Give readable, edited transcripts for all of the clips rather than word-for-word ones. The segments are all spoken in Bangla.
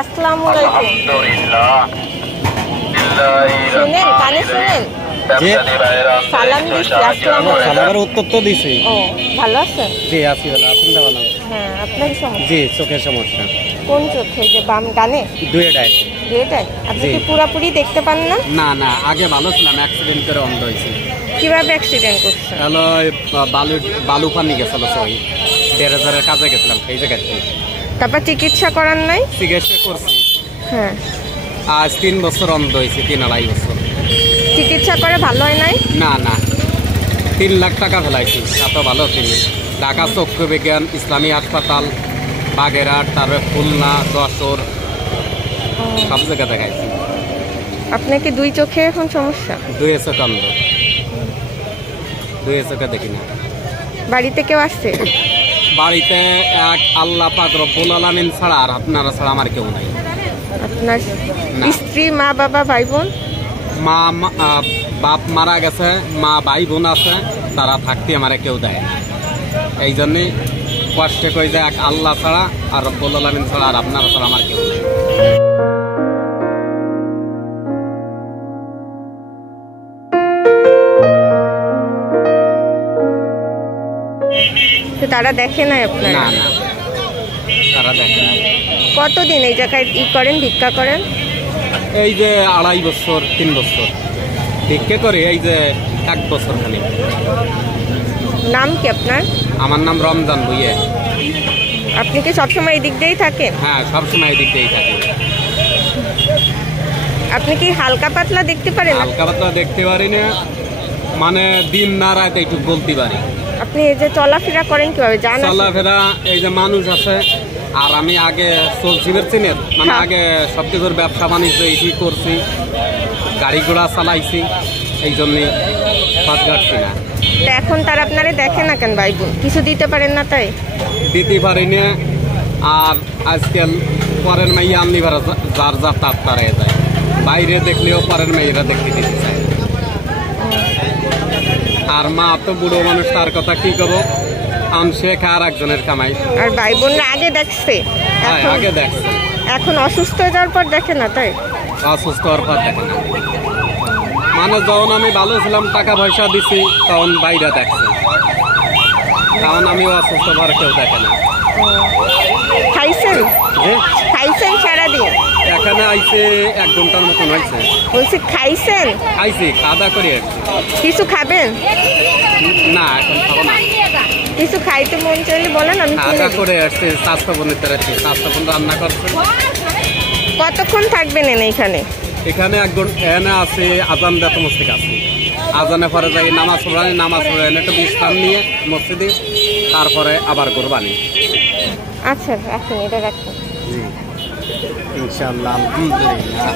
আসসালামু আলাইকুম। শুনেন, কানে শুনেন। সালাম দিচ্ছি। আসসালামু আলাইকুম। সালামের উত্তর তো দিছি। ও, ভালো আছেন? জি আছি ভালো। আপনি তো ভালো? হ্যাঁ, আপনার সমস্যা? জি, চোখের সমস্যা। কোন চোখে? যে বাম ডানে? দুইটাই। দুইটাই? আপনি কি পুরোপুরি দেখতে পান না? না না, আগে ভালো ছিলাম, অ্যাক্সিডেন্ট করে অন্ধ হয়েছি। কিভাবে অ্যাক্সিডেন্ট করছেন? হ্যালো, বালু পানি গেছিল, সই ১,৫০০ কাজে গেছিলাম সেই জায়গায়। তারপর চিকিৎসা করার নাই? চিকিৎসা করছি। হ্যাঁ। আজ ৩ বছর অন্ধ হয়েছি, ৩.৫ বছর। চিকিৎসা করে ভালো হয় নাই? না না, ৩ লাখ টাকা ফেলাইছি, এত ভালো তিনি। ঢাকা চক্ষু বিজ্ঞান ইসলামী হাসপাতাল, বাগেরহাট, তারপরে খুলনা, যশোর, সব জায়গা দেখাইছি। আপনার কি দুই চোখে এখন সমস্যা? দুই চোখ অন্ধ, দুই চোখে দেখি না। বাড়িতে কেউ আসছে? বাড়িতে এক আল্লাহ পাক রব্বুল আলামিন ছাড়া আর আপনারা ছাড়া আমার কেউ নাই। আপনার স্ত্রী, মা, বাবা, ভাই বোন? বাপ মারা গেছে, মা ভাই বোন আছে, তারা থাকতে আমার কেউ দেয় না। এই জন্যে কষ্টে কই যে এক আল্লাহ ছাড়া আর রব্বুল আলামিন ছাড়া আর আপনারা ছাড়া আমার কেউ নেই। তারা দেখে নাই আপনার? না না, তারা দেখে না। কতদিন এই জায়গায় করেন, ভিক্ষা করেন? এই যে ২.৫ বছর, ৩ বছর ভিক্ষা করে, এই যে ১ বছর খালি। নাম কি আপনার? আমার নাম রমজান ভুইয়া। আপনি কি সবসময় এই দিক দিয়েই থাকেন? হ্যাঁ, সবসময় এই দিক দিয়েই থাকি। আপনি কি হালকা পাতলা দেখতে পারেন? হালকা পাতলা দেখতে পারি না, মানে দিন না রাত একটু বলতে পারি। আপনি এই যে চলাফেরা করেন কিভাবে? জানেন চলাফেরা, এই যে মানুষ আছে, আর আমি আগে চলছি বেরছিলেন, মানে আগে সব কিছুর ব্যবসা বাণিজ্য এইটি করছি, গাড়ি ঘোড়া চালাইছি, এই জন্যে পথ ঘাটছি না। এখন তারা আপনারে দেখে না কেন? ভাই বোন কিছু দিতে পারেন না তাই? দিতে পারি না। আর আজকাল পরের মেয়ে আনলি ভাড়া যার যা তার তারাই যায়, বাইরে দেখলেও পরের মেয়েরা দেখতে দিতে চায়। আর মা তো বুড়ো মানুষ, তার কথা কি করবো, সে খায় একজনের কামাই। আর ভাই বোনরা আগে দেখছে? হ্যাঁ, আগে দেখছে। এখন অসুস্থ হয়ে যাওয়ার পর দেখে না তাই? অসুস্থ হওয়ার পর দেখে না, মানে যখন আমি ভালো ছিলাম, টাকা পয়সা দিছি, তখন বাইরে দেখছে, তখন আমি অসুস্থ হওয়ার কেউ দেখে না। খাইছেন? খাইছেন সারাদিন? এখানে আইসে ১ ঘন্টার মতন হয়েছে। বলছি খাইছেন? খাইছি, খাওয়া দাওয়া করে। কিছু খাবেন? না, এখন খাবো না। কিছু খাইতে মন চাইলে বলেন, আমি খাওয়া দাওয়া করে আসছে। স্বাস্থ্য বোনের আসছে, স্বাস্থ্য বোন রান্না করছে। কতক্ষণ থাকবেন এখানে? এখানে ১ ঘন্টা এনে আছে, আজান দেয় তো মসজিদ আছে, আজানে পরে যাই নামাজ পড়ানি, নামাজ পড়ে এনে একটু বিশ্রাম নিয়ে মসজিদে, তারপরে আবার কোরবানি। আচ্ছা, রাখুন, এটা রাখুন। ইনশাআল্লাহ, আলহামদুলিল্লাহ।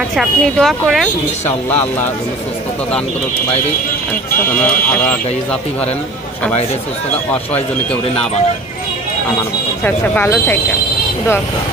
আচ্ছা, আপনি দোয়া করেন ইনশাআল্লাহ, আল্লাহ যেন সুস্থতা দান করুক সবাইরে, যেন আরো গাই জাতি পারেন সবাইরে সুস্থতা, অসহায় জন্য কেউ না বানায় আমার। আচ্ছা, ভালো থাকেন, দোয়া করুন।